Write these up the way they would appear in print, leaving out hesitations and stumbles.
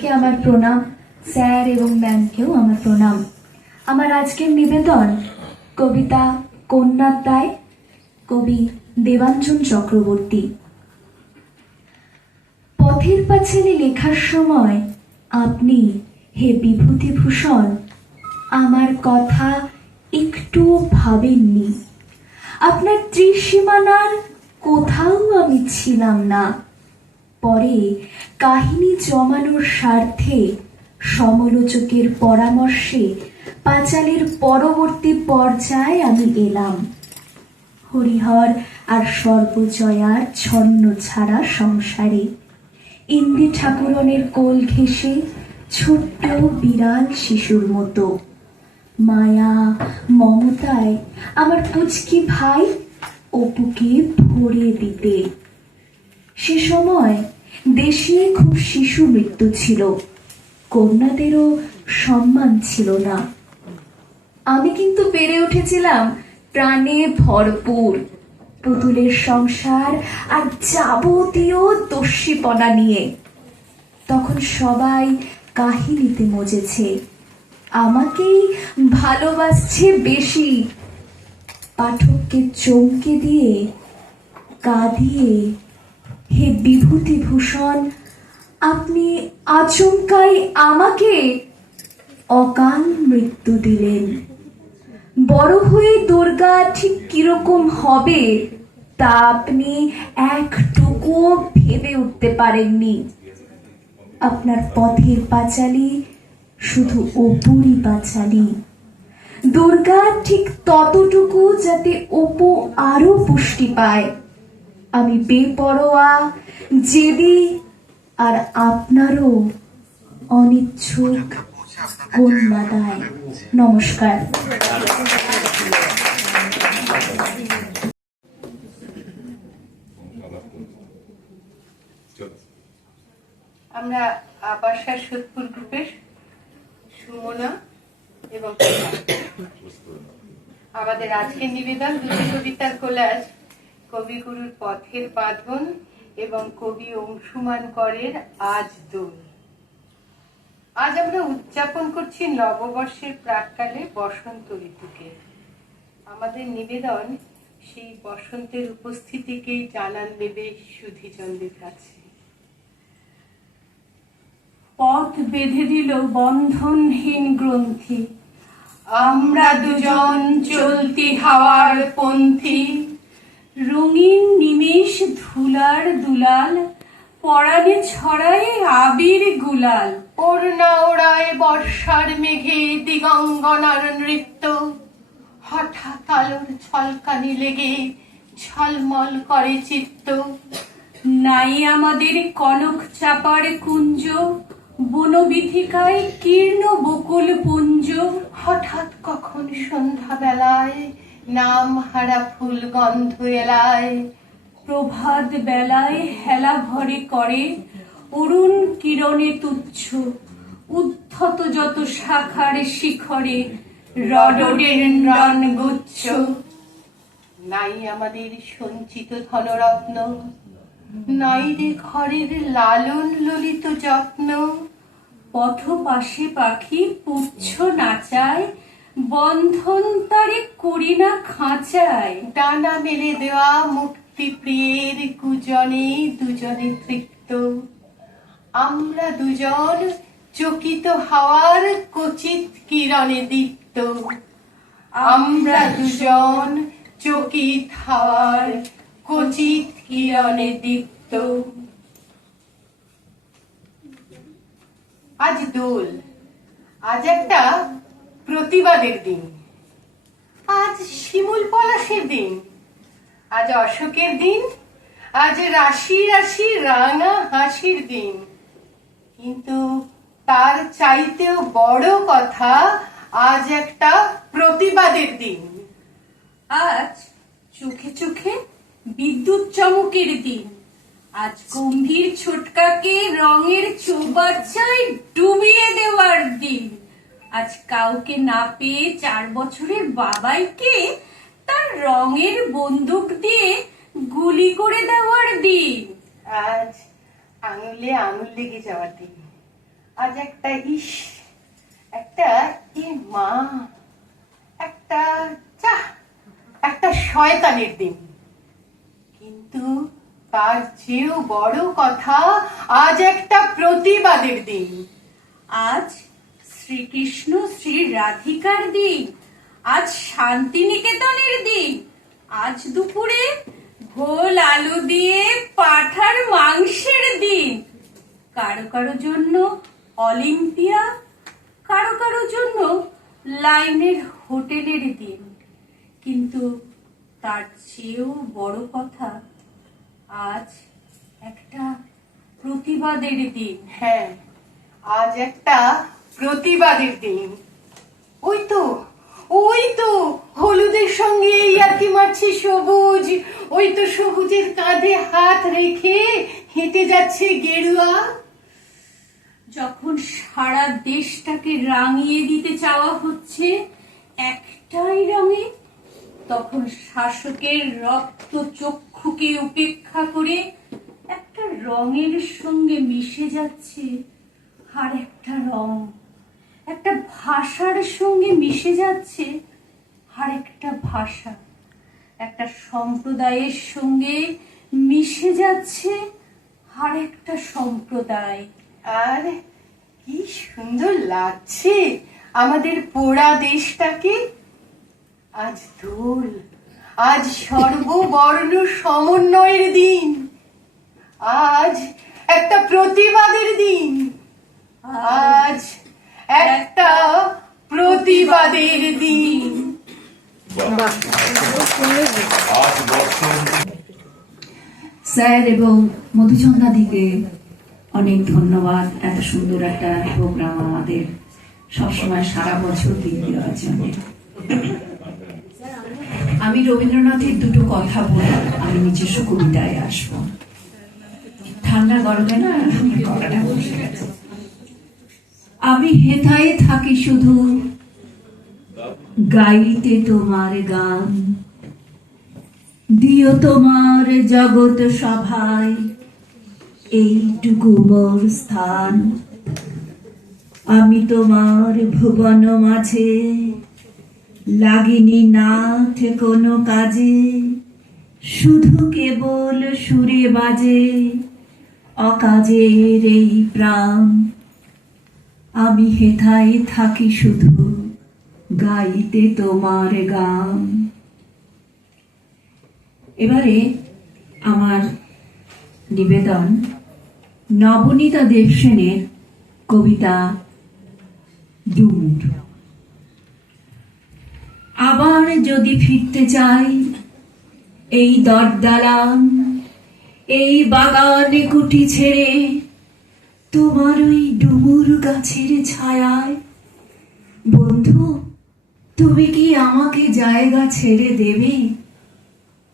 থেকে আমার প্রণাম, স্যার এবং ম্যামকেও আমার প্রণাম। আমার আজকের নিবেদন কবিতা কন্যাদায়, কবি দেবাঞ্জন চক্রবর্তী। পথের পাঁচালী লেখার সময় আপনি, হে বিভূতিভূষণ, আমার কথা একটুও ভাবেননি। আপনার ত্রিসীমানার কোথাও আমি ছিলাম না। পরে কাহিনী জমানোর স্বার্থে সমালোচকের পরামর্শে পাঁচালীর পরবর্তী পর্যায়ে আমি এলাম। হরিহর আর সর্বজয়ার ছন্ন ছাড়া সংসারে ইন্দ্রি ঠাকুরনের কোল ঘেঁষে ছোট্ট বিড়াল শিশুর মতো মায়া মমতায় আমার পুচকি ভাই অপুকে ভরে দিতে। সে সময় দেশে খুব শিশু মৃত্যু ছিল, কন্যাদেরও সম্মান ছিল না। আমি কিন্তু বেড়ে উঠেছিলাম প্রাণে ভরপুর, পুতুলের সংসার আর যাবতীয় দস্যিপনা নিয়ে। তখন সবাই কাহিনীতে মজেছে, আমাকেই ভালোবাসছে বেশি। পাঠককে চমকে দিয়ে কাঁদিয়ে, হে বিভূতিভূষণ, আপনি আচমকাই আমাকে অকাল মৃত্যু দিলেন। বড় হয়ে দুর্গা ঠিক কিরকম হবে তা আপনি একটুকুও ভেবে উঠতে পারেননি। আপনার পথের পাঁচালী শুধু অপুরই পাঁচালী। দুর্গা ঠিক ততটুকু যাতে অপু আরো পুষ্টি পায়। আমি বেপরোয়া, জেদি, আর আপনারও অনিচ্ছুক কন্যাদায়। নমস্কার। আমরা আবাসা সোদপুর গ্রুপের সুমনা এবং আমাদের আজকের নিবেদন দুটি কবিতার কোলাজ, কবিগুরুর পথের বাঁধন এবং কবি অংশুমান করের আজ দোল। আজ আমরা উদযাপন করছি নববর্ষের প্রাক্কালে বসন্ত ঋতুকে। আমাদের নিবেদন সেই বসন্তের উপস্থিতিকেই জানান দেবে সুধীজনদের কাছে। পথ বেঁধে দিল বন্ধনহীন গ্রন্থি, আমরা দুজন চলতি হাওয়ার পন্থী। রঙিন নিমেষ ধুলার দুলাল, পরাণে ছড়ায় আবির গুলাল। ওড়না ওড়ায় বর্ষার মেঘে দিগঙ্গনার নৃত্য। হঠাৎ আলোর ঝলকানি লেগে ঝলমল করে চিত্ত। নাই আমাদের কনক চাপার কুঞ্জ, বনবিথিকায় কীর্ণ বকুল পুঞ্জ। হঠাৎ কখন সন্ধ্যা বেলায় নাম হারা ফুল গন্ধ এলায়। প্রভাত বেলায় হেলা ভরে করে অরুণ কিরণে তুচ্ছ। উদ্ধত যত শাখার শিখরে রডোডেনড্রন গুচ্ছ। নাই আমাদের সঞ্চিত ধনরত্ন, নাই রে ঘরের লালন ললিত যত্ন। পথ পাশে পাখি পুচ্ছ নাচায়, বন্ধন তারে করি না খাঁচায়। ডানা মেলে দেওয়া মুক্তি প্রিয়ের কুজনে দুজনে তৃপ্ত। আমরা দুজন চকিত হাওয়ার কচিত কিরণে দীপ্ত। আমরা দুজন চকিত হাওয়ার কচিত কিরণে দীপ্ত। আজ দোল, আজ একটা প্রতিবাদের দিন। আজ শিমুল পলাশের দিন, আজ অশোকের দিন, আজ রাশি রাশি রাঙা হাসির দিন। কিন্তু তার চাইতেও বড় কথা, আজ একটা প্রতিবাদের দিন। আজ চোখে চোখে বিদ্যুৎ চমকের দিন। আজ গম্ভীর ছোটকাকে রঙের চৌবাচ্চায় ডুবিয়ে দেওয়ার দিন। আজ কাউকে না পেয়ে 4 বছরের বাবাইকে তার রঙের বন্দুক দিয়ে গুলি করে দেওয়ার দিন। আজ আঙুলে আঙুল লেগে যাওয়ার দিন। আজ একটা একটা মা, একটা একটা শয়তানের দিন। কিন্তু তার চেয়েও বড় কথা, আজ একটা প্রতিবাদের দিন। আজ শ্রীকৃষ্ণ শ্রী রাধিকার দিন, আজ শান্তিনিকেতনের দিন, আজ দুপুরে ঘোল আলু দিয়ে পাঁঠার মাংসের দিন। কারো কারো জন্য অলিম্পিয়া, কারো কারো জন্য লাইনের হোটেলের দিন। কিন্তু তার চেয়েও বড় কথা, আজ একটা প্রতিবাদের দিন। হ্যাঁ, আজ একটা প্রতিবাদের দিন। ওই তো হলুদের সঙ্গে ইয়ার্কি মারছে সবুজ। ওই তো সবুজের কাঁধে হাত রেখে হেঁটে যাচ্ছে গেরুয়া। যখন সারা দেশটাকে রাঙিয়ে দিতে চাওয়া হচ্ছে একটাই রঙে, তখন শাসকের রক্ত চক্ষুকে উপেক্ষা করে একটা রঙের সঙ্গে মিশে যাচ্ছে আর একটা রং, একটা ভাষার সঙ্গে মিশে যাচ্ছে আর একটা ভাষা, একটা সম্প্রদায়ের সঙ্গে মিশে যাচ্ছে আর একটা সম্প্রদায়। আর কি সুন্দর লাগছে আমাদের পোড়া দেশটাকে। আজ দোল, আজ সর্ববর্ণ সমন্বয়ের দিন, আজ একটা প্রতিবাদের দিন, আজ একটা প্রতিবাদের দিন। স্যার এবং মধুচন্দ্রাদিকে অনেক ধন্যবাদ, এত সুন্দর একটা প্রোগ্রাম আমাদের সবসময় সারা বছর দিন দেওয়ার জন্য। আমি রবীন্দ্রনাথের দুটো কথা বলে আমি নিজস্ব কবিতায় আসবো। ঠান্ডা গরমে না গলাটা বসে গেছে। আমি হেথায় থাকি শুধু গাইতে তোমার গান, দিও তোমার জগৎ সভায় এইটুকু মোর স্থান। আমি তোমার ভুবন মাঝে লাগিনি নাথ কোনো কাজে, শুধু কেবল সুরে বাজে অকাজের এই প্রাণ। আমি হেথায় থাকি শুধু গাইতে তোমার গান। এবারে আমার নিবেদন নবনীতা দেবসেনের কবিতা ডুমুর। আবার যদি ফিরতে চাই এই দরদালান, এই বাগানে কুটি ছেড়ে তোমার ওই ডুমুর গাছের ছায়ায়, বন্ধু তুমি কি আমাকে জায়গা ছেড়ে দেবে?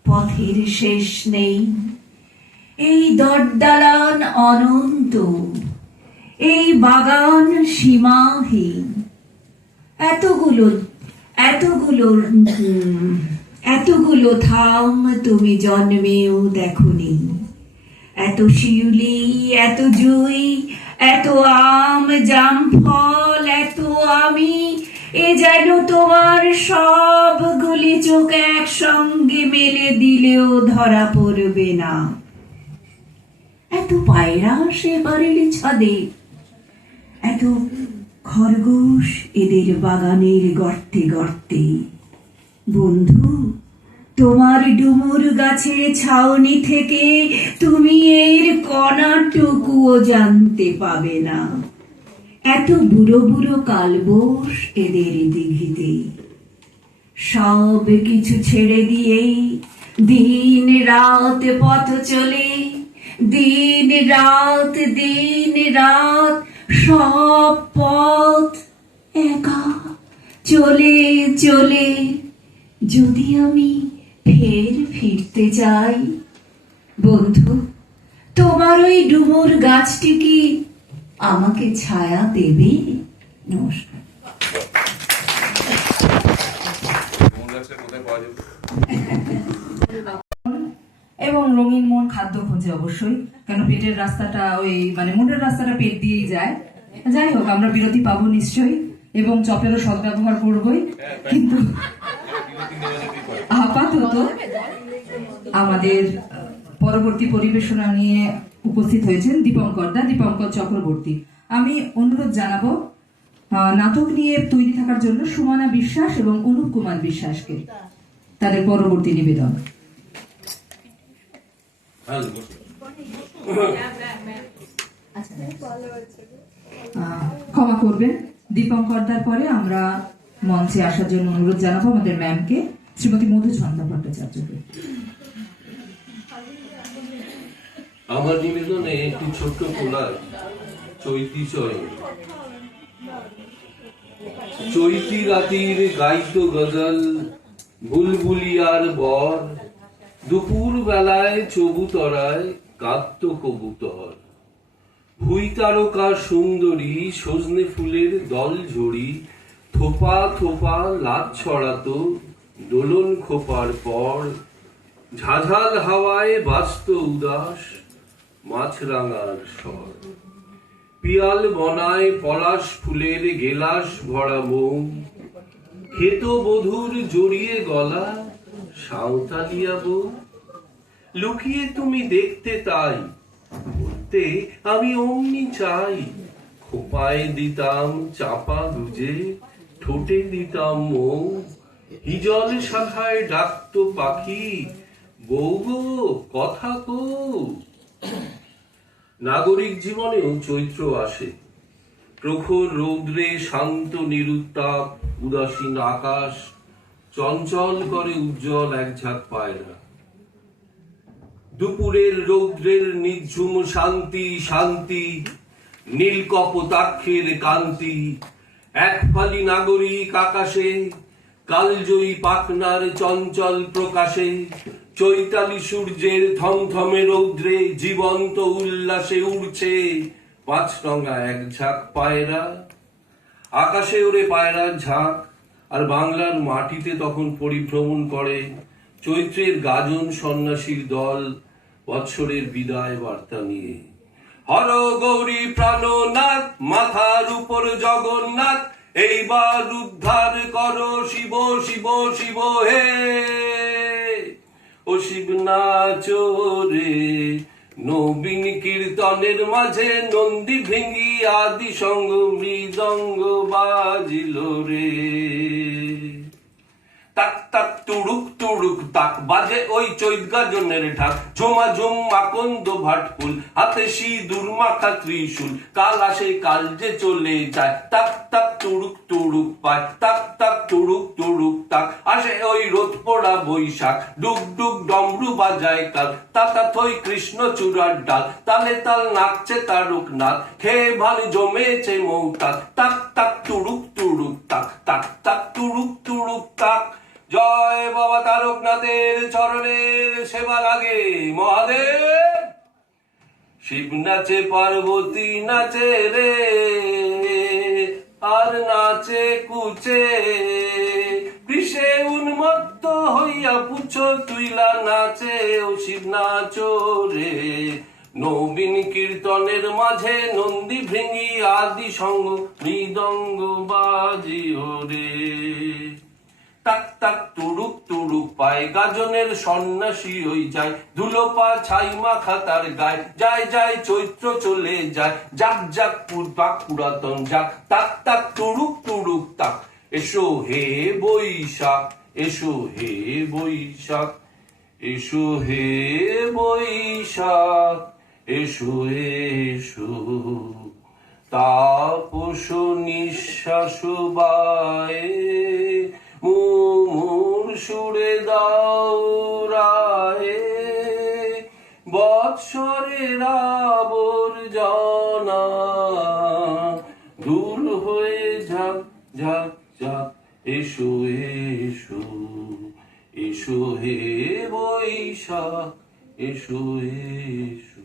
পথের শেষ নেই, এই দরদালান অনন্ত, এই বাগান সীমাহীন। এতগুলো থাম তুমি জন্মেও দেখোনি। এত শিউলি, এত জুই, এত আম জাম ফল, এত আমি, এ যেন তোমার সবগুলি চোখ একসঙ্গে মেলে দিলেও ধরা পড়বে না। এত পায়রা সে বারেলি ছাদে, এত খরগোশ এদের বাগানের গর্তে গর্তে। বন্ধু তোমার ডুমুর গাছের ছাউনি থেকে তুমি এর কণাটুকুও জানতে পাবে না। এত বুড়ো বুড়ো কালবোস এদের দিঘিতে। সব কিছু ছেড়ে দিয়েই দিন রাত পথ চলে, দিন রাত সব পথ একা চলে চলে। যদি আমি ফিরতে চাই, বন্ধু তোমার ওই ডুমুর গাছটি কি আমাকে ছায়া দেবে? নমস্কার। এবং রঙিন মন খাদ্য খোঁজে অবশ্যই, কেন পেটের রাস্তাটা ওই মনের রাস্তাটা পেট দিয়েই যায়। যাই হোক, আমরা বিরতি পাবো নিশ্চয়ই, এবং চপেরও সদ্ব্যবহার করবই, কিন্তু আপাতত আমাদের পরবর্তী পরিবেশনা নিয়ে উপস্থিত হয়েছেন দীপঙ্কর চক্রবর্তী। আমি অনুরোধ জানাবো নাটক নিয়ে তৈরি থাকার জন্য সুমনা বিশ্বাস এবং অনুপ কুমার বিশ্বাসকে তাদের পরবর্তী নিবেদন। ক্ষমা করবেন, দীপঙ্করদার পরে আমরা মঞ্চে আসার জন্য অনুরোধ জানাবো আমাদের ম্যামকে, শ্রীমতী মধুচন্দ্রা ভট্টাচার্যকে। আমার নিবেদনে একটি ছোট্ট কোলাজ, চৈতি চয়। চৈতি রাতির গাইত গজল, বুলবুলিয়ার বর, দুপুর বেলায় চবুতরায় কাঁদত কবুতর। ভুই তারকা সুন্দরী, সজনে ফুলের দল ঝড়ি, থোপা থোপা লাট ছড়াতো দোলন খোপার পর। ঝাঝাল হাওয়ায় বাজত উদাস মাছরাঙার স্বর। পিয়াল বনায় পলাশ ফুলের গেলাস ভরা মৌ, খেত বধুর জড়িয়ে গলা সাঁওতালিয়া বউ। লুকিয়ে তুমি দেখতে তাই, বলতে আমি অমনি চাই। খোপায় দিতাম চাপা গুজে, ঠোঁটে দিতাম মৌ। হিজল শাখায় ডাকতো পাখি, বউ গো কথা কও। নাগরিক জীবনেও চৈত্র আসে, প্রখর রৌদ্রে শান্ত নিরুত্তাপ উদাসীন আকাশ, চঞ্চল করে উজ্জ্বল এক ঝাঁক পায়রা। দুপুরের রৌদ্রের নিঝুম শান্তি শান্তি, নীল কপোতাক্ষের কান্তি। এক ফালি নাগরিক আকাশে, কালজয়ী পাখনার চঞ্চল প্রকাশে। চৈতালি সূর্যের থমথমে রৌদ্রে জীবন্ত উল্লাসে উড়ছে পাঁচরঙা এক ঝাঁক পায়রা। আকাশে ওরে পায়রার ঝাঁক, আর বাংলার মাটিতে তখন পরিভ্রমণ করে চৈত্রের গাজন সন্ন্যাসীর দল, বৎসরের বিদায় বার্তা নিয়ে। হর গৌরী প্রাণনাথ, মাথার উপর জগন্নাথ, এইবার উদ্ধার করো শিব শিব শিব হে। ও শিব নাচো রে, নবীন কীর্তনের মাঝে নন্দী ভৃঙ্গি আদি সঙ্গ মৃদঙ্গ বাজিল রে। তাক তাক তুড়ুক তুড়ুক তাক বাজে ওই চৈত গাজনের ঢাক। ঝুমা ঝুম আকন্দ ভাটকুল, হাতে সিঁদুর মাখা ত্রিশূল। কাল আসে কাল যে চলে যায়, তাক তাক তুড়ুক তুড়ুক পায়। তাক তাক তুড়ুক তুড়ুক তাক আসে ওই রোদ পোড়া বৈশাখ। ডুক ডুক ডমরু বাজায় কাল, তাতা থই কৃষ্ণ চূড়ার ডাল। তালে তাল নাচছে তারক নাথ, খেয়ে ভাল জমেছে মৌতাক। তাক তাক তুড়ুক তুড়ুক তাক, তাক তাক তুড়ুক তুড়ুক তাক। জয় বাবা তারকনাথের চরণের সেবা লাগে মহাদেব। শিব নাচে পার্বতী নাচে রে, আর নাচে কুচে। বিষে উন্মত্ত হইয়া পুছো তুইলা নাচে, ও শিব নাচো রে। নবীন কীর্তনের মাঝে নন্দী ভৃঙ্গি আদি সঙ্গ মৃদঙ্গ বাজিও রে। তাক তাক তুড়ুক তুড়ুক পায়, গাজনের সন্ন্যাসী হই যায়। ধুলো পা ছাই মাখা তার গায়, যায় যায় চৈত্র চলে যায়। যাক যাক পাক পুরাতন যাক, তাক তাক তুড়ুক তুড়ুক তাক। এসো হে বৈশাখ, এসো হে বৈশাখ, এসো হে বৈশাখ, এসো এসো। তাপস নিঃশ্বাস বায়ে, মুমুর সুরে দাও রায়ে। বৎসরের আবর্জনা দূর হয়ে যাক যাক যাক। এসো এসো, এসো হে বৈশাখ, এসো এসো।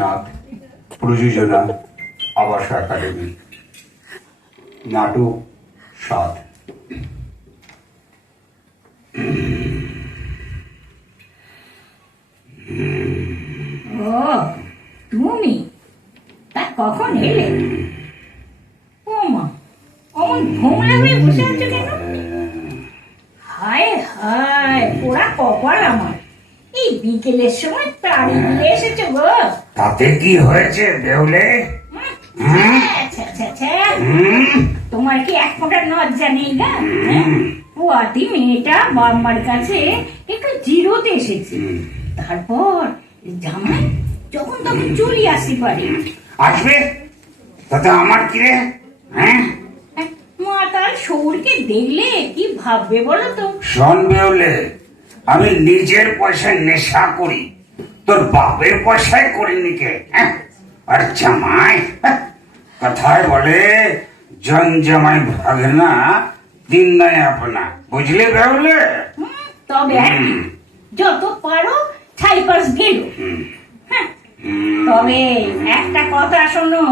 নাথ প্রযোজনা, আবাস একাডেমি, নাটক সাত। ও তুমি, তা কখন এলে? ও মা, অমন ঘুমলা হয়ে বসে আছো কেন? হায় হায়, পোড়া কপাল আমার, এই বিকেলের সময় তাড়ি দিয়ে এসেছো গো। তাতে কি হয়েছে বেহুলে? আচ্ছা আচ্ছা আচ্ছা, তোমার কি এক ফোঁটা লজ্জা নেই গা? পোয়াতি মেয়েটা বাম্মার কাছে একটু জিরোতে এসেছে, তারপর জামাই যখন তখন চলে আসতে পারে। আসবে তাতে আমার কি রে? হ্যাঁ, মা তার শৌরকে দেখলে কি ভাববে বলো তো? শোন বেহুলে, আমি নিজের পয়সায় নেশা করি, তোর বাপের পয়সায় করিনি কে? হ্যাঁ? আর জামাই, হ্যাঁ, কথায় বলে জন জামাই ভাগে না, দিন নাই আপনা, বুঝলি বেহুলে? তবে আর কি, যত পারো ছাই পাশ গেল। তবে একটা কথা শোনো,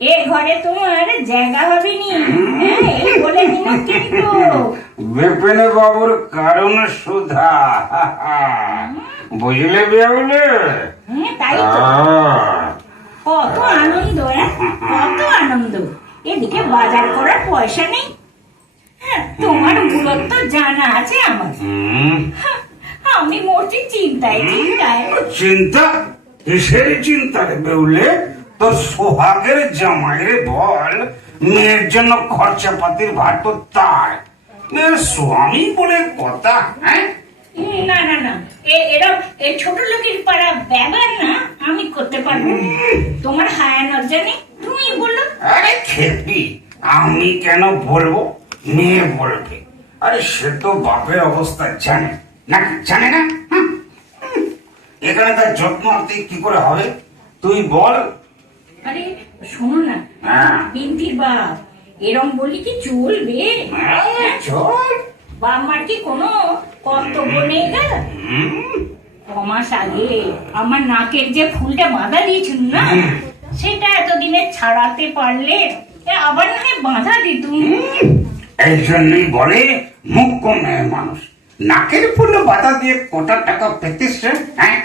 এ ঘরে তোমার জায়গা হবে নি, এই বলে দিলাম কিন্তু। বিপিন বাবুর কারণ সুধা, বুঝলে বেহুলে? তাই তো, কত আনন্দ, কত আনন্দ। এদিকে বাজার করার পয়সা নেই, তোমার মূলত জানা আছে আমার। আমি মরছি চিন্তায় চিন্তায়। চিন্তা? কিসের চিন্তা রে বেহুলে? তোর সোহাগের জামাইরে বল, মেয়ের জন্য খরচাপাতির ভার তো তার, মেয়ের স্বামী বলে কথা। হ্যাঁ, না না না, এরকম এই ছোট লোকের পাড়া ব্যাপার না, আমি করতে পারবো না। তোমার হায়া লজ্জা নেই, তুমি বললো। আরে খেপি, আমি কেন বলবো? মেয়ে বলবে। আরে সে তো বাপের অবস্থা জানে না, জানে না? এখানে তার যত্ন আনতে কি করে হবে তুই বল? আরে শোনো না, হ্যাঁ। বিন্তির বাপ এরম বলি কি চলবে? চল। বাবার কি কোনো কর্তব্য নেই গা? কমাস আগে আমার নাকের যে ফুলটা বাঁধা দিয়েছিল না, সেটা এতদিনে ছাড়াতে পারলে আবার না হয় বাঁধা দিতুম। এই জন্যই বলে মুখ্য মেয়ে মানুষ নাকের ফুলে বাধা দিয়ে কোটা টাকা পেতিস। হ্যাঁ,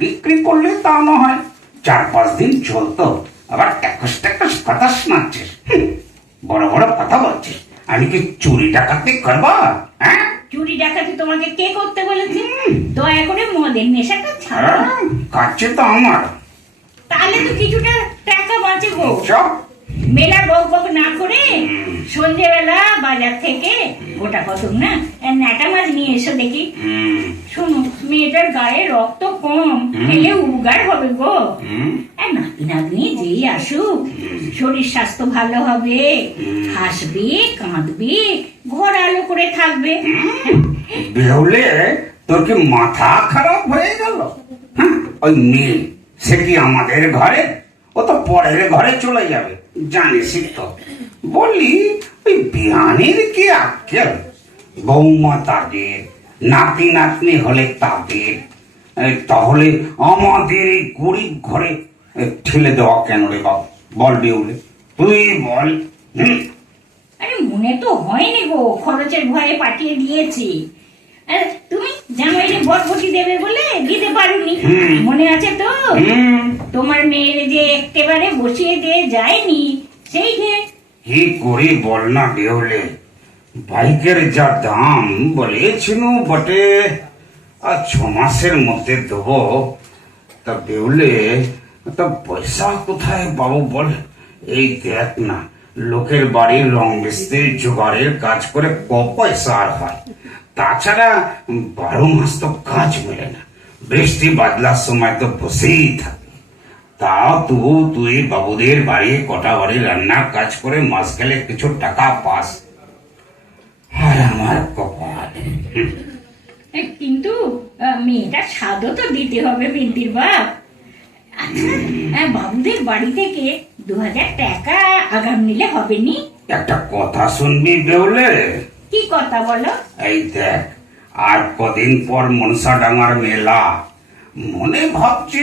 বিক্রি করলে তা না হয় 4-5 দিন চলতো, আবার ট্যাকস ট্যাকস কথা শোনাচ্ছিস, বড় বড় কথা বলছিস। আমি কি চুরি ডাকাতি করবো? হ্যাঁ, চুরি ডাকাতি তোমাকে কে করতে বলেছে? দয়া করে মদের নেশাটা ছাড়ো না। কাছে তো আমার। তাহলে তো কিছুটা টাকা বাঁচে গো। চপ। মেলা বক বক না করে সন্ধ্যেবেলা বাজার থেকে গোটা কত না ন্যাটা মাছ নিয়ে এসো দেখি। শোনো, মেয়েটার গায়ে রক্ত কম, খেলে উগার হবে গো। আর নাতি নাতনি যেই আসুক, শরীর স্বাস্থ্য ভালো হবে, হাসবে কাঁদবে, ঘর আলো করে থাকবে। বেহুলে, তোর কি মাথা খারাপ হয়ে গেল? ওই মেয়ে সে কি আমাদের ঘরে? ও তো পরের ঘরে চলে যাবে, জানিসই তো। বলি ওই বিয়ানের কি আক্কেল? বৌমা তাদের, নাতি নাতনি হলে তাদের, তাহলে আমাদের এই গরিব ঘরে ঠেলে দেওয়া কেন রে বাবু? বল বেহুলে, তুই বল। আরে মনে তো হয়নি গো, খরচের ভয়ে পাঠিয়ে দিয়েছি। আর তুমি জামাইরে বটবটি দেবে বলে দিতে পারোনি, মনে আছে তো? তোমার মেয়ের যে একেবারে বসিয়ে দিয়ে যায়নি, সেই যে। কি করি বল না বেহুলে, বাইকের যা দাম বলেছিল বটে, আর 6 মাসের মধ্যে দেবো। তা বেহুলে, তা পয়সা কোথায় পাবো বল? এই দেখ না, লোকের বাড়ির রং মিস্ত্রি জোগাড়ের কাজ করে পয়সা আর হয়, তাছাড়া 12 মাস তো কাজ মেলে না, বৃষ্টি বাদলার সময় তো বসেই থাকে। তাও তুই বাবুদের বাড়ি কটা বাড়ি রান্নার কাজ করে মাস গেলে কিছু টাকা পাস। আর আমার কপাল। কিন্তু মেয়েটার স্বাদও তো দিতে হবে বিন্তির বাপ। আচ্ছা, বাবুদের বাড়ি থেকে 2000 টাকা আগাম নিলে হবে নি? একটা কথা শুনবি বেহুলে? কি কথা বলো? এই দেখ, আর কদিন পর মনসাডাঙ্গার মেলা, মনে ভাবছি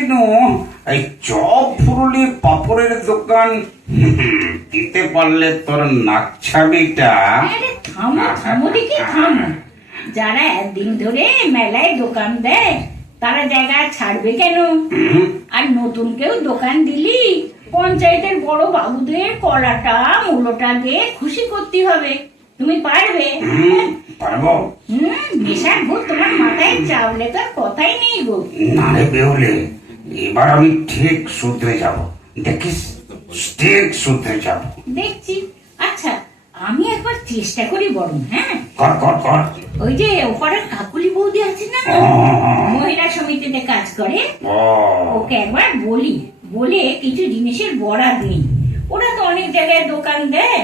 এই চপ ফুরুলি পাপড়ের দোকান দিতে পারলে তোর নাকছাবিটা। আরে থামো থামো দেখি থামো, যারা একদিন ধরে মেলায় দোকান দেয় তারা জায়গা ছাড়বে কেন? আর নতুন কেউ দোকান দিলি পঞ্চায়েতের বড় বাবুদের কলাটা মূলোটা দিয়ে খুশি করতে হবে। তুমি পারবে? পারবো। নেশার ভূত তোমার মাথায় চাপলে তো আর কথাই নেই গো। না রে বেহুলে, এবার আমি ঠিক শুধরে যাব, দেখিস, ঠিক শুধরে যাব। দেখছি। আচ্ছা, আমি একবার চেষ্টা করি বরং। হ্যাঁ, কর কর কর। ওই যে ওপারের কাকুলি বৌদি আছে না, মহিলা সমিতিতে কাজ করে, ও ওকে একবার বলি, বলে কিছু জিনিসের বরাদ নেই। ওরা তো অনেক জায়গায় দোকান দেয়।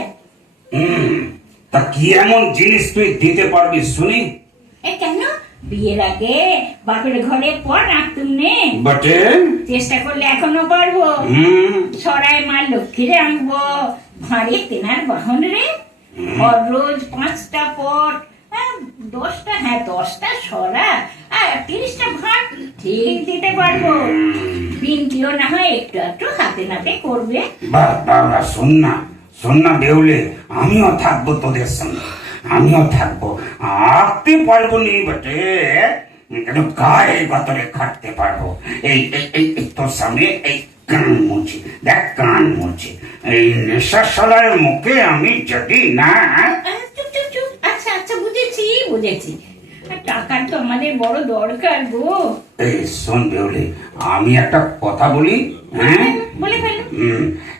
তা কি এমন জিনিস তুই দিতে পারবি শুনি? কেন, বিয়ের আগে বাপের ঘরে পর রাখতুম নে, বটে চেষ্টা করলে এখনো পারবো। সরাই মা লক্ষ্মীরে আনবো, ভাঁড়ে তেনার বাহন রে, আর রোজ 5টা পট, 10টা সরা আর 30টা ভাত ঠিক দিতে পারবো। বিনতিও না হয় একটু একটু হাতে নাতে করবে। বাহ বাহ, শোন না বেহুলে, আমিও থাকবো তোদের সঙ্গে, আমিও থাকবো। আঁকতে পারবো নি বটে, কিন্তু গায়ে গতরে খাটতে পারবো। এই এই এই এই তোর সামনে এই কান মুছি, দেখ কান মুছি, এই নেশা শালার মুখে আমি যদি না। চুপ চুপ চুপ। আচ্ছা আচ্ছা, বুঝেছি। আর টাকার তো আমাদের বড় দরকার গো। এই শোন বেহুলে, আমি একটা কথা বলি। হ্যাঁ, বলে ফেলো।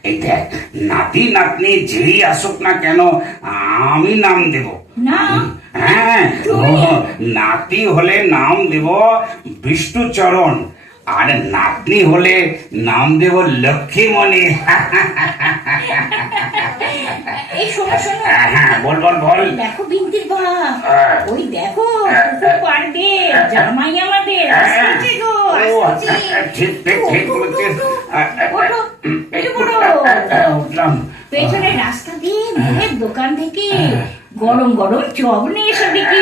এই দেখ, নাতি নাতনি যেই আসুক না কেন, আমি নাম দেব। না, হ্যাঁ, নাতি হলে নাম দেব বিষ্ণুচরণ, আর নাতনি হলে নাম দেব লক্ষ্মীমণি। এই শোনো শোনো। হ্যাঁ, বল বল বল। দেখো বিন্তির বাপ, ওই দেখো পুকুর পাড় দিয়ে জামাই আমাদের আসছে গো, আসছে। ঠিক ঠিক ঠিক বলেছিস। ওঠো, একটু বড়। উঠলাম। পেছনে রাস্তা দিয়ে মুড়ের দোকান থেকে গরম গরম চপ নিয়ে এসে দেখি।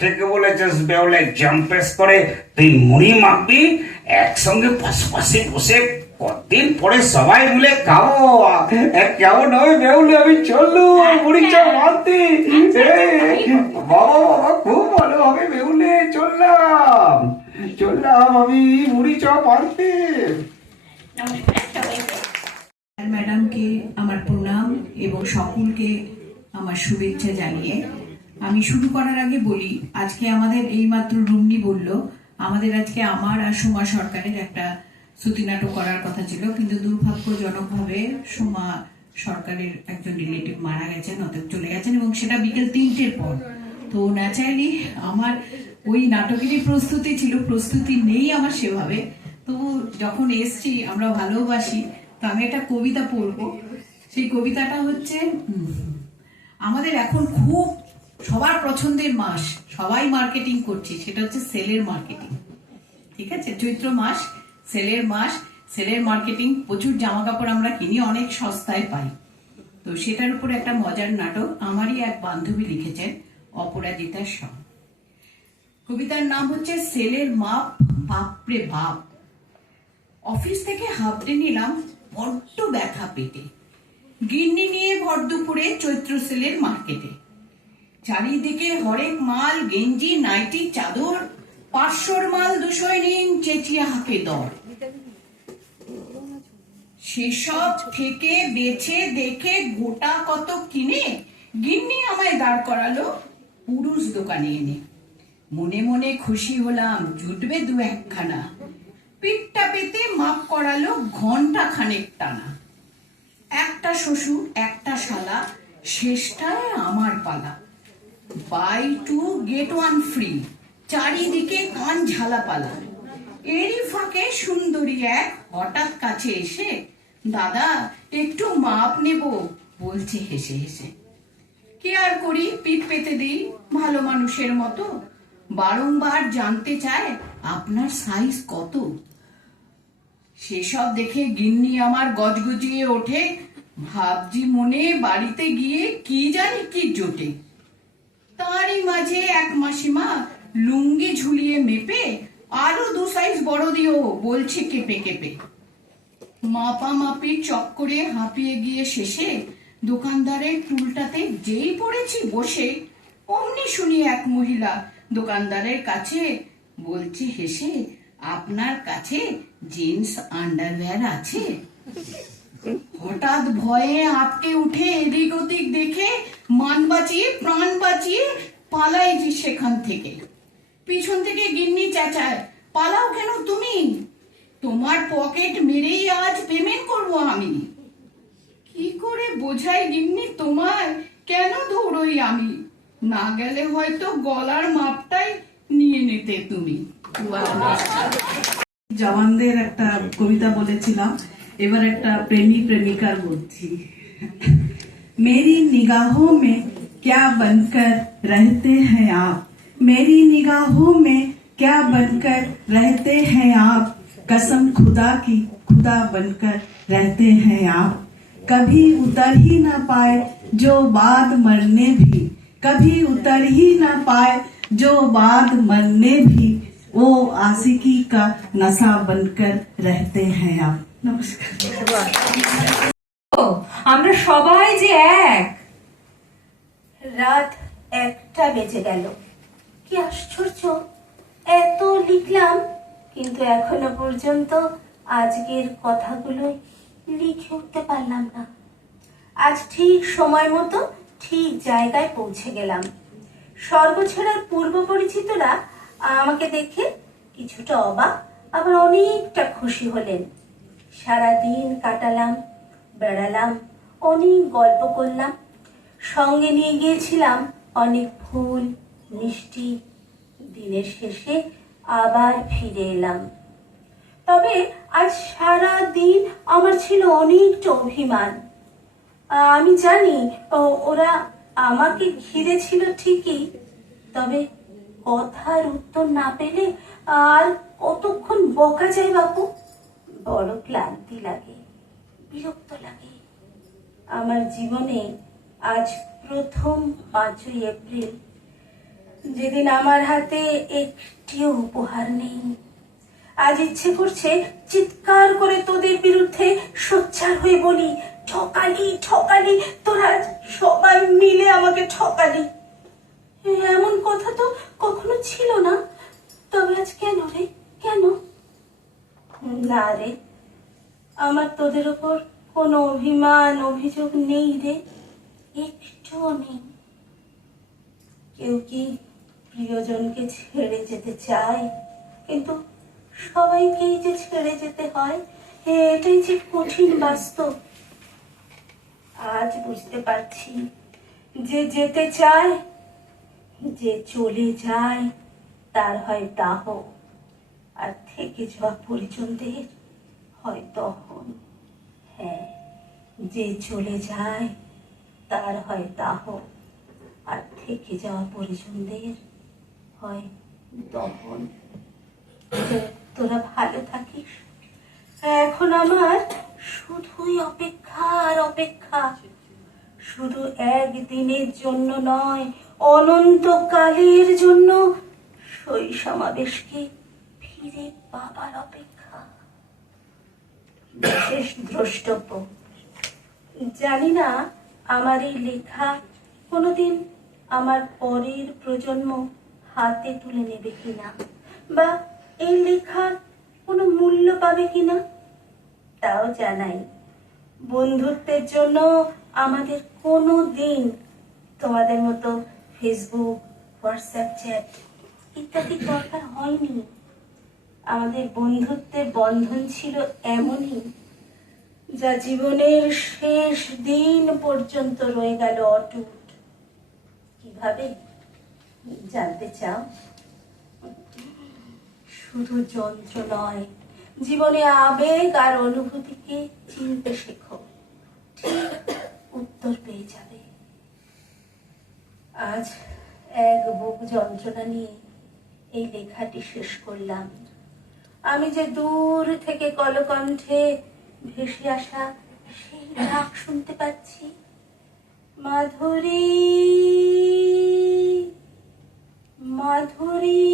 ঠিক বলেছিস বেউলে, জাম্পেস করে তুই মুড়ি মাখবি, একসঙ্গে পাশাপাশি বসে কতদিন পরে সবাই মিলে খাবো। কেমন হবে বেউলে? আমি চললু মুড়ি চপ মাখতে। বাবা বাবা, খুব ভালো হবে বেউলে, চললাম আমি মুড়ি চপ মাখতে। ম্যাডামকে আমার প্রণাম এবং সকলকে আমার শুভেচ্ছা জানিয়ে আমি শুরু করার আগে বলি, আজকে আমাদের এইমাত্র রুমনি বলল আমাদের আজকে আমার আর সোমা সরকারের একটা শ্রুতি নাটক করার কথা ছিল, কিন্তু দুর্ভাগ্যজনকভাবে সোমা সরকারের একজন রিলেটিভ মারা গেছেন, অতএব চলে গেছেন, এবং সেটা বিকেল 3টের পর। তো ন্যাচারালি আমার ওই নাটকেরই প্রস্তুতি নেই আমার সেভাবে। তো যখন এসছি, আমরা ভালোবাসি, তো আমি একটা কবিতা পড়বো। সেই কবিতাটা হচ্ছে, আমাদের এখন খুব সবার পছন্দের মাস, সবাই মার্কেটিং করছে, সেটা হচ্ছে সেলের মার্কেটিং। ঠিক আছে, চৈত্র মাস, সেলের মার্কেটিং। প্রচুর জামা কাপড় আমরা কিনি, অনেক সস্তায় পাই। তো সেটার উপর একটা মজার নাটক আমারই এক বান্ধবী লিখেছেন, অপরাজিতার সঙ্গ। কবিতার নাম হচ্ছে সেলের মাপ, বাপরে বাপ। অফিস থেকে হাবড়ে নিলাম বড্ড ব্যথা পেটে, গিন্নি নিয়ে ভর দুপুরে চৈত্র সেলের মার্কেটে। চারিদিকে হরেক মাল, গেঞ্জি, নাইটি, চাদর, 500 মাল 200 নিন, চেঁচিয়ে হাঁকে দর। সেসব থেকে বেছে দেখে গোটা কত কিনে গিন্নি আমায় দাঁড় করালো পুরুষ দোকানে এনে। মনে মনে খুশি হলাম, জুটবে 2-1খানা। পিঠটা পেতে মাপ করালো ঘন্টা খানেক টানা। একটা শ্বশুর, একটা শালা, শেষটায় আমার পালা। বাই 2 get 1 ফ্রি, চারিদিকে কান ঝালাপালা। এরই ফাঁকে সুন্দরী এক হঠাৎ কাছে এসে, দাদা একটু মাপ নেব, বলছে হেসে হেসে। কি আর করি, পিঠ পেতে দিই ভালো মানুষের মতো। বারংবার জানতে চায় আপনার সাইজ কত। সেসব দেখে গিন্নি আমার গজগজিয়ে ওঠে, ভাবছি মনে বাড়িতে গিয়ে কি জানি কি জোটে। তারই মাঝে এক মাসিমা লুঙ্গি ঝুলিয়ে মেপে আরো 2 সাইজ বড় দিও, বলছে কেঁপে কেঁপে। মাপামাপি চক্করে হাঁপিয়ে গিয়ে শেষে দোকানদারের টুলটাতে যেই পড়েছি বসে, অমনি শুনি এক মহিলা দোকানদারের কাছে বলছে হেসে, আপনার কাছে জিন্স আন্ডারওয়্যার আছে? হঠাৎ ভয়ে আটকে উঠে এদিক ওদিক দেখে মান বাঁচিয়ে প্রাণ বাঁচিয়ে পালাই যে সেখান থেকে। পিছন থেকে গিন্নি চেঁচায়, পালাও কেন তুমি? তোমার পকেট মেরেই আজ পেমেন্ট করবো আমি। কি করে বোঝাই গিন্নি তোমায়, কেন দৌড়ই আমি? না গেলে হয়তো গলার মাপটাই নিয়ে নিতে তুমি। জওয়ানদের একটা কবিতা বলেছিলাম, এবার একটা প্রেমী প্রেমিকার বলছি। मेरी निगाहों में क्या बनकर रहते हैं आप, मेरी निगाहों में क्या बनकर रहते हैं आप, कसम खुदा की खुदा बनकर रहते हैं आप। कभी उतर ही ना पाए जो बाद मरने भी, कभी उतर ही ना पाए जो बाद मरने भी, वो आशिकी का नशा बनकर रहते हैं आप। नमस्कार। আমরা সবাই যে এক। রাত 1টা বেজে গেল। কি আশ্চর্য, এত লিখলাম কিন্তু এখনো পর্যন্ত আজকের কথাগুলো লিখে উঠতে পারলাম না। আজ ঠিক সময় মতো ঠিক জায়গায় পৌঁছে গেলাম। স্বর্গ ছেড়ার পূর্ব পরিচিতরা আমাকে দেখে কিছুটা অবাক আবার অনেকটা খুশি হলেন। সারাদিন কাটালাম, বেড়ালাম, অনেক গল্প করলাম, সঙ্গে নিয়ে গিয়েছিলাম অনেক ফুল মিষ্টি। দিনের শেষে আবার ফিরে এলাম। তবে আজ সারা দিন আমার ছিল অনেকটা অভিমান। আমি জানি ওরা আমাকে ঘিরে ছিল ঠিকই, তবে কথার উত্তর না পেলে আর কতক্ষণ বকা যায় বাপু? বড় ক্লান্তি লাগে, বিরক্ত লাগে। আমার জীবনে আজ প্রথম 5ই এপ্রিল, যেদিন আমার হাতে একটিও উপহার নেই। আজ ইচ্ছে করছে চিৎকার করে তোদের বিরুদ্ধে সোচ্চার হয়ে বলি, ঠকালি ঠকালি, তোরা সবাই মিলে আমাকে ঠকালি। এমন কথা তো কখনো ছিল না, তবে আজ কেন রে, কেন? না রে, আমার তোদের ওপর কোনো অভিমান অভিযোগ নেই রে, একটুও নেই। কেউ কি প্রিয়জনকে ছেড়ে যেতে চায়? কিন্তু সবাইকেই যে ছেড়ে যেতে হয়, এটাই যে কঠিন বাস্তব। আজ বুঝতে পারছি, যে যেতে চায়, যে চলে যায়, তার হয় দাহ, আর থেকে যাওয়া পরিজনদের হয় দহন। হ্যাঁ, যে চলে যায় তার হয় দাহ, আর থেকে যাওয়া পরিজনদের হয় দহন। তোরা ভালো থাকিস। এখন আমার শুধুই অপেক্ষা আর অপেক্ষা, শুধু একদিনের জন্য নয়, অনন্তকালের জন্য সমাবেশকে ফিরে পাবার অপেক্ষা। বিশেষ দ্রষ্টব্য, জানি না আমার এই লেখা কোনোদিন আমার পরের প্রজন্ম হাতে তুলে নেবে কিনা, বা এই লেখার কোনো মূল্য পাবে কিনা তাও জানাই। বন্ধুত্বের জন্য আমাদের কোনো দিন তোমাদের মতো ফেসবুক, হোয়াটসঅ্যাপ চ্যাট ইত্যাদি দরকার হয়নি। আমাদের বন্ধুত্বের বন্ধন ছিল এমনই, যা জীবনের শেষ দিন পর্যন্ত রয়ে গেল অটুট। কিভাবে জানতে চাও? শুধু যন্ত্র নয়, জীবনে আবেগ আর অনুভূতিকে চিনতে শেখো, ঠিক উত্তর পেয়ে যাবে। আজ এক বুক যন্ত্রণা নিয়ে এই লেখাটি শেষ করলাম। আমি যে দূর থেকে কলকণ্ঠে ভেসে আসা সেই ডাক শুনতে পাচ্ছি, মাধুরী মাধুরী,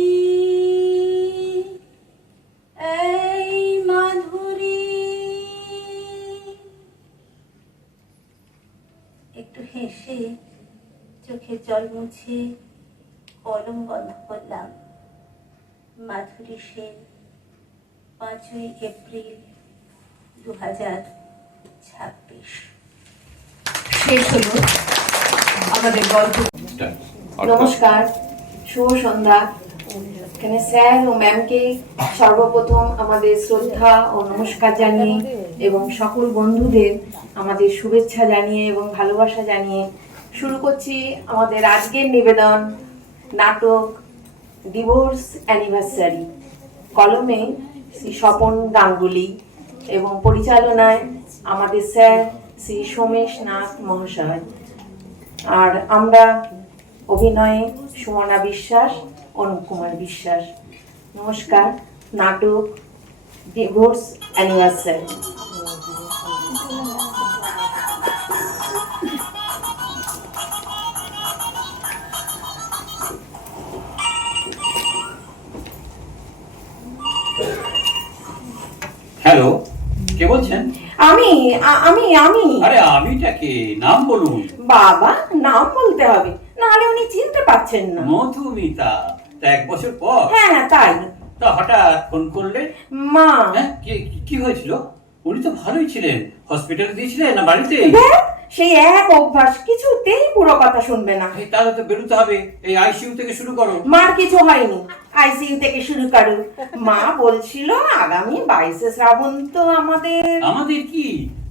এই মাধুরী। একটু হেসে চোখের জল মুছে কলম বন্ধ করলাম। মাধুরী সেন, 5ই এপ্রিল 2026। শেষ হলো আমাদের গল্প। নমস্কার, শুভ সন্ধ্যা। এখানে স্যার ও ম্যামকে সর্বপ্রথম আমাদের শ্রদ্ধা ও নমস্কার জানিয়ে এবং সকল বন্ধুদের আমাদের শুভেচ্ছা জানিয়ে এবং ভালোবাসা জানিয়ে শুরু করছি আমাদের আজকের নিবেদন, নাটক ডিভোর্স অ্যানিভার্সারি। কলমে শ্রী স্বপন গাঙ্গুলি এবং পরিচালনায় আমাদের স্যার শ্রী সোমেশ নাথ মহাশয়। আর আমরা অভিনয়ে সুমনা বিশ্বাস, অনুপ কুমার বিশ্বাস। নমস্কার। নাটক ডিভোর্স অ্যানিভার্সারি। হ্যালো, কে বলছেন? আমি আমি আমি আরে আমিটা কে? নাম বলুন। বাবা, নাম বলতে হবে, নাহলে উনি চিনতে পারছেন না। মধুমিতা, তা 1 বছর পর? হ্যাঁ, তাই। তা হঠাৎ ফোন করলে? মা, হ্যাঁ, কি হয়েছিল? উনি তো ভালোই ছিলেন। হসপিটালে দিয়েছিলেন না বাড়িতে? দেখ, সেই এক অভ্যাস, কিছুতেই পুরো কথা শুনবে না। এই তাহলে তো বেরোতে হবে। এই আইসিইউ থেকে শুরু করো। মার কিছু হয়নি, আইসিইউ থেকে শুরু করো। মা বলছিল আগামী 22শে শ্রাবণ তো আমাদের। আমাদের কি?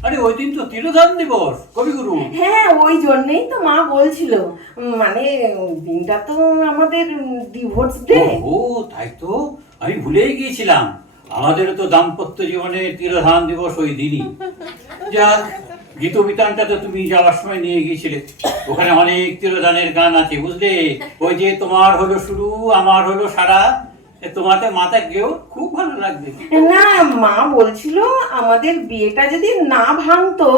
আরে ওই দিন তো তিরোধান দিবস, কবিগুরু। হ্যাঁ, ওই জন্যই তো মা বলছিল, মানে দিনটা তো আমাদের ডিভোর্স ডে। ও তাই তো, আমি ভুলেই গিয়েছিলাম। আমাদেরও তো দাম্পত্য জীবনে তিরোধান দিবস ওই দিনই। যাক, গীতবিতানটা তো তুমি যাওয়ার সময় নিয়ে গিয়েছিলে। ওখানে অনেক তিরোধানের গান আছে, বুঝলে? ওই যে তোমার হলো শুরু, আমার হলো সারা, তোমাতে মাথা গেও খুব ভালো লাগবে। না, মা বলছিল আমাদের বিয়েটা যদি না ভাঙতো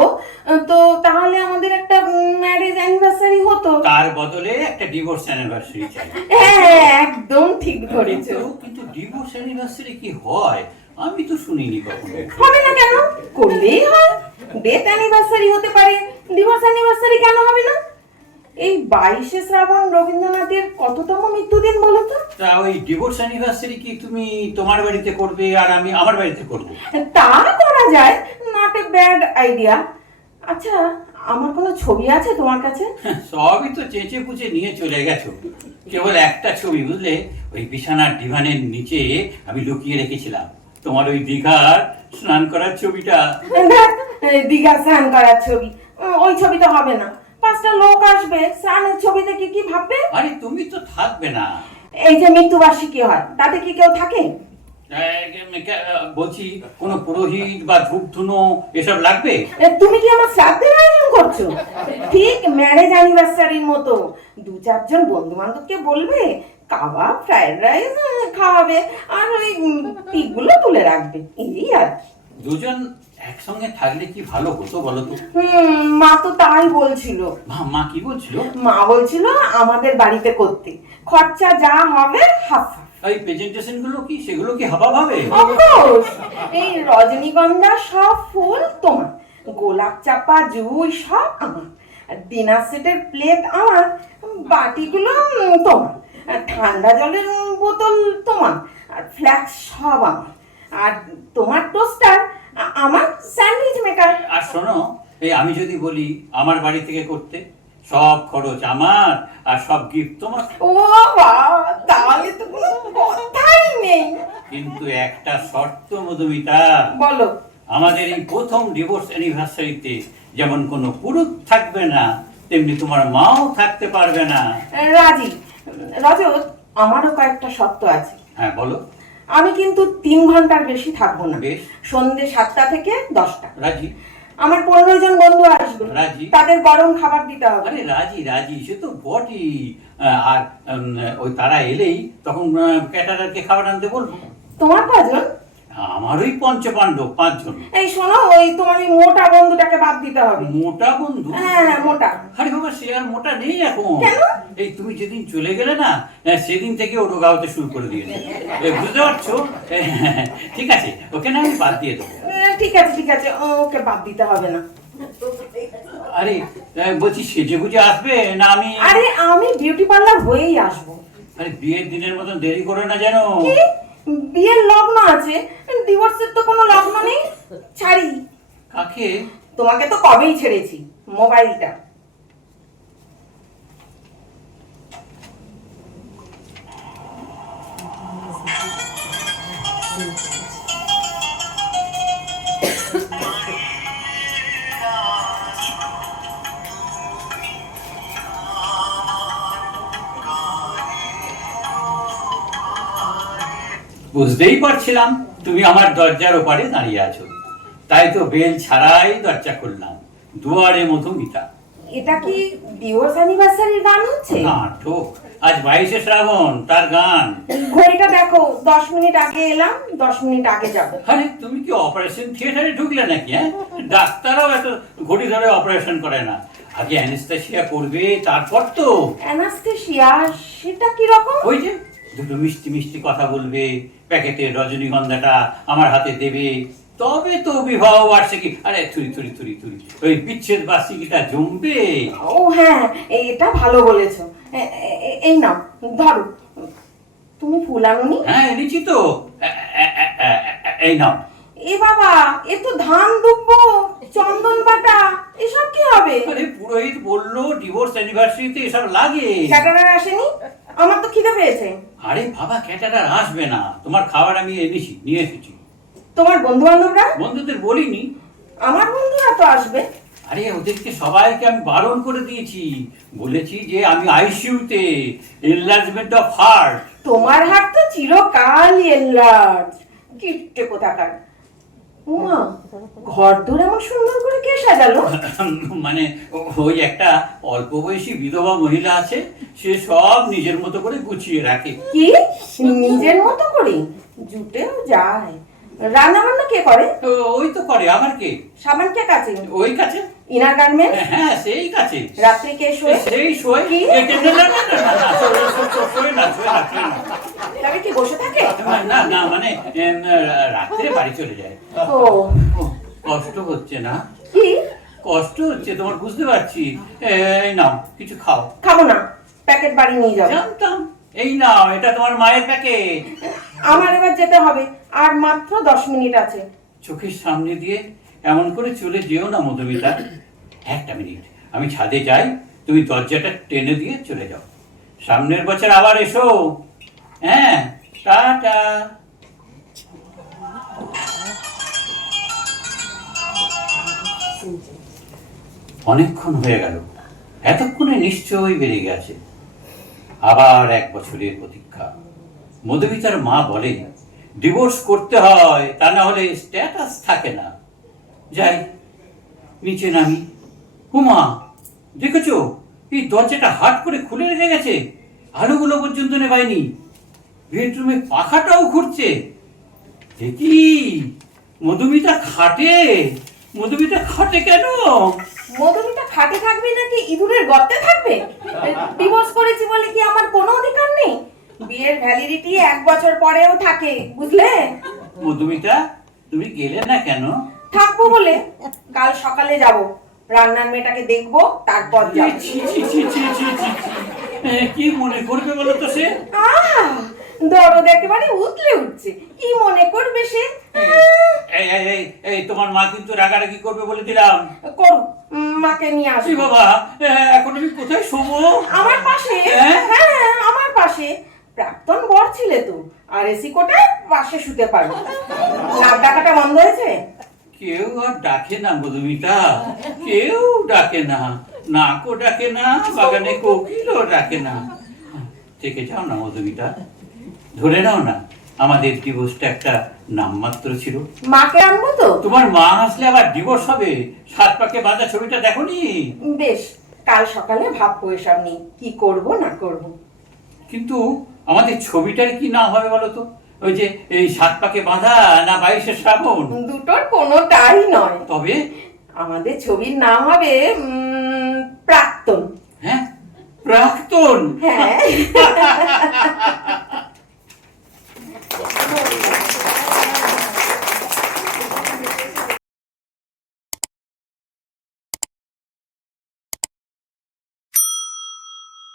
তো তাহলে আমাদের একটা ম্যারেজ অ্যানিভার্সারি হতো। তার বদলে একটা ডিভোর্স অ্যানিভার্সারি চাই। হ্যাঁ, একদম ঠিক ধরেছো। কিন্তু ডিভোর্স অ্যানিভার্সারি কি হয়? আমি তো শুনিনি কখনো। হবে না কেন? করলেই হয়। ডেথ অ্যানিভার্সারি হতে পারে, ডিভোর্স অ্যানিভার্সারি কেন হবে না? এই 22শে শ্রাবণ রবীন্দ্রনাথের কততম মৃত্যুদিন বলো তো? তা ওই ডিভোর্স অ্যানিভার্সারি কি তুমি তোমার বাড়িতে করবে আর আমি আমার বাড়িতে করব? তা করা যায়, নট এ ব্যাড আইডিয়া। আচ্ছা, আমার কোনো ছবি আছে তোমার কাছে? সবই তো চেঁচে পুচে নিয়ে চলে গেছো। কেবল একটা ছবি, বুঝলে? ওই বিছানার ডিভানের নিচে আমি লুকিয়ে রেখেছিলাম তোমার ওই দীঘার স্নান করার ছবিটা। দেখ, দীঘা স্নান করার ছবি, ওই ছবি তো হবে না। 5টা লোক আসবে, স্নানের ছবি দেখে কি ভাববে? আরে তুমি তো থাকবে না। এই যে মৃত্যুবার্ষিকী হয়, তাতে কি কেউ থাকে? বলছি, কোনো পুরোহিত বা ধূপ ধুনো এসব লাগবে? তুমি কি আমার শ্রাদ্ধের আয়োজন করছো? ঠিক ম্যারেজ অ্যানিভার্সারির মতো 2-4 জন বন্ধু বান্ধবকে বলবে, কাবাব, ফ্রাইড রাইস খাওয়াবে, আর ওই পিকগুলো তুলে রাখবে, এই আর কি। 2 জন একসঙ্গে থাকলে কি ভালো হতো বলো তো? মা তো তাই বলছিল। মা কি বলছিল? মা বলছিল আমাদের বাড়িতে করতে, খরচা যা হবে হাফ হাফ। এই প্রেজেন্টেশন গুলো কি, সেগুলো কি হবা ভাবে? অফকোর্স, এই রজনীগন্ধা সব ফুল তোমার, গোলাপ চাপা জুই সব আমার, ডিনার সেটের প্লেট আমার, বাটিগুলো তোমার, ঠান্ডা জলের বোতল তোমার, আর ফ্ল্যাক্স সব আমার, আর তোমার টোস্টার আমার, স্যান্ডউইচ মেকার। আর শোনো, এই আমি যদি বলি আমার বাড়ি থেকে করতে, সব খরচ আমার আর সব গিফট তোমার। ও বাবা, তাহলে তো কোনো কথাই নেই। কিন্তু একটা শর্ত মধুমিতা, বলো। আমাদের এই প্রথম ডিভোর্স অ্যানিভার্সারিতে যেমন কোনো পুরুষ থাকবে না, তেমনি তোমার মাও থাকতে পারবে না। রাজি। রজত, আমারও কয়েকটা শর্ত আছে। হ্যাঁ বলো। আমি কিন্তু 3 ঘন্টার বেশি থাকবো না। বেশ। সন্ধ্যে 7টা থেকে 10টা। রাজি? আমার 15 জন বন্ধু আসবে, রাজি। তাদের গরম খাবার দিতে হবে। আরে রাজি রাজি, সে তো বটি। আর ওই তারা এলেই তখন ক্যাটারারকে খাবার আনতে বলবো। তোমার কজন? আমার ওই পঞ্চপাণ্ডব 5 জন। এই শোনো, ওই তোমার ওই মোটা বন্ধুটাকে বাদ দিতে হবে। মোটা বন্ধু? হ্যাঁ, মোটা। আরে বাবা, সে আর মোটা নেই এখন। কেন? এই তুমি যেদিন চলে গেলে না, সেদিন থেকে ও রোগা হতে শুরু করে দিয়েছে। বুঝতে পারছো? ঠিক আছে, ওকে না আমি বাদ দিয়ে দেবো। ঠিক আছে ঠিক আছে, ওকে বাদ দিতে হবে না। আরে বলছি, সেজে গুজে আসবে না আমি? আরে আমি বিউটি পার্লার হয়েই আসবো। আরে বিয়ের দিনের মতন দেরি করো না যেন। কি? বিয়ের লগ্ন আছে, ডিভোর্সের তো কোনো লগ্ন নেই, ছাড়ি। কাকে? তোমাকে তো কবেই ছেড়েছি। মোবাইলটা বুঝতেই পারছিলাম তুমি আমার দরজার ওপারে দাঁড়িয়ে আছো, তাই তো বেল ছাড়াই দরজা খুললাম। দুয়ারে মধুমিতা। এটা কি ডিভোর্স অ্যানিভার্সারির গান হচ্ছে? নাটক। আজ 22শে শ্রাবণ, তার গান। ঘড়িটা দেখো, 10 মিনিট আগে এলাম, 10 মিনিট আগে যাব। আরে তুমি কি অপারেশন থিয়েটারে ঢুকলে নাকি? হ্যাঁ, ডাক্তারও এত ঘড়ি ধরে অপারেশন করে না, আগে অ্যানেস্থেসিয়া করবে, তারপর তো। অ্যানাস্থেসিয়া? সেটা কি রকম? ওই যে দুটো মিষ্টি মিষ্টি কথা বলবে, প্যাকেটের রজনীগন্ধাটা আমার হাতে দেবে, তবে তো বিবাহ বার্ষিকী। আরে থুরি থুরি থুরি থুরি, ওই বিচ্ছেদ বার্ষিকীটা জমবে। ও হ্যাঁ, এটা ভালো বলেছো। এই নাও, ধরো। তুমি ফুল আনোনি? হ্যাঁ, এনেছি তো। এই নাও। এ বাবা, এ তো ধান দুব্বো, চন্দন বাটা, এসব কি হবে? আরে পুরোহিত বললো ডিভোর্স অ্যানিভার্সারিতে এসব লাগে। ক্যাটারার আসেনি? আমার তো খিদে পেয়েছে। আরে বাবা, ক্যাটারার আসবে না, তোমার খাবার আমি এনেছি, নিয়ে এসেছি। তোমার বন্ধু বান্ধবরা? বন্ধুদের বলিনি। আমার বন্ধুরা তো আসবে। আরে ওদেরকে সবাইকে আমি বারণ করে দিয়েছি, বলেছি যে আমি আইসিইউতে, এনলার্জমেন্ট অফ হার্ট। তোমার হাত তো চিরকালই এনলার্জ, কিট্টে কোথাকার। উমা, ঘর দূর এমন সুন্দর করে কে সাজালো? মানে ওই একটা অল্প বয়সী বিধবা মহিলা আছে, সে সব নিজের মতো করে গুছিয়ে রাখে। কি নিজের মতো করে? জুটেও যায়। রান্না বান্না কে করে? ওই তো করে, আবার কে? সাবান কে কাচে? ওই কাছে। Inner garment? হ্যাঁ, সেই কাছে। রাত্রি কে শোয়? সেই শোয়। কি? শোয় না, শোয় না, শোয় না। তবে কি বসে থাকে? না না, মানে রাত্রে বাড়ি চলে যায়। ও, কষ্ট হচ্ছে না? কি কষ্ট হচ্ছে তোমার, বুঝতে পারছি। এই নাও, কিছু খাও। খাবো না, প্যাকেট বাড়ি নিয়ে যাও। জানতাম। এই নাও, এটা তোমার মায়ের প্যাকেট। আমার এবার যেতে হবে, আর মাত্র 10 মিনিট আছে। চোখের সামনে দিয়ে এমন করে চলে যেও না মধুমিতা। একটা মিনিট, আমি ছাদে যাই, তুমি দরজাটা টেনে দিয়ে চলে যাও। সামনের বছর আবার এসো। হ্যাঁ, টাটা। অনেকক্ষণ হয়ে গেল, এতক্ষণে নিশ্চয়ই বেড়ে গেছে। আবার 1 বছরের প্রতীক্ষা। মধুমিতার মা বলে ডিভোর্স করতে হয়, তা না হলে স্ট্যাটাস থাকে না। যাই, নিচে নামি। হুমা, দেখেছো এই দরজাটা হাট করে খুলে রেখে গেছে, আলোগুলো পর্যন্ত নেবায়নি, বেডরুমে পাখাটাও ঘুরছে। দেখি মধুমিতা খাটে। মধুমিতা খাটে কেন? মধুমিতা খাটে থাকবে নাকি ইঁদুরের গর্তে থাকবে? ডিভোর্স করেছি বলে কি আমার কোনো অধিকার নেই? বিয়ের ভ্যালিডিটি 1 বছর পরেও থাকে, বুঝলে? মধুমিতা, তুমি গেলে না কেন? থাকবো বলে। কাল সকালে যাব, রান্নার মেয়েটাকে দেখবো, তারপর যাব। ছি, ছি, ছি, ছি, ছি, ছি। কি মনে করবে বলো তো সে? দরদ একেবারে উতলে উঠছে। কি মনে করবে সে? এই এই এই এই, তোমার মা কিন্তু রাগারাগি করবে বলে দিলাম। করুক, মাকে নিয়ে এই আসবো। বাবা, এখন আমি কোথায় শোবো? আমার পাশে? হ্যাঁ, আমার পাশে। প্রাক্তন বর ছিলে তো, আর এসি কোটায় পাশে শুতে পারো। নাক ডাকাটা বন্ধ হয়েছে? কেউ আর ডাকে না মধুমিতা, কেউ ডাকে না, নাকও ডাকে না, বাগানে কোকিলও ডাকে না। থেকে যাও না মধুমিতা, ধরে নাও না আমাদের ডিভোর্সটা একটা নামমাত্র ছিল। মাকে আনবো তো? তোমার মা আসলে আবার ডিভোর্স হবে? 7 পাকে বাঁধা ছবিটা দেখোনি? বেশ, কাল সকালে ভাববো এসব নিয়ে, কি করব না করব। কিন্তু আমাদের ছবিটার কি নাম হবে বলো তো? ওই যে এই 7 পাকে বাঁধা না 22শে শ্রাবণ? দুটোর কোনোটাই নয়। তবে আমাদের ছবির নাম হবে প্রাক্তন। হ্যাঁ, প্রাক্তন। হ্যাঁ।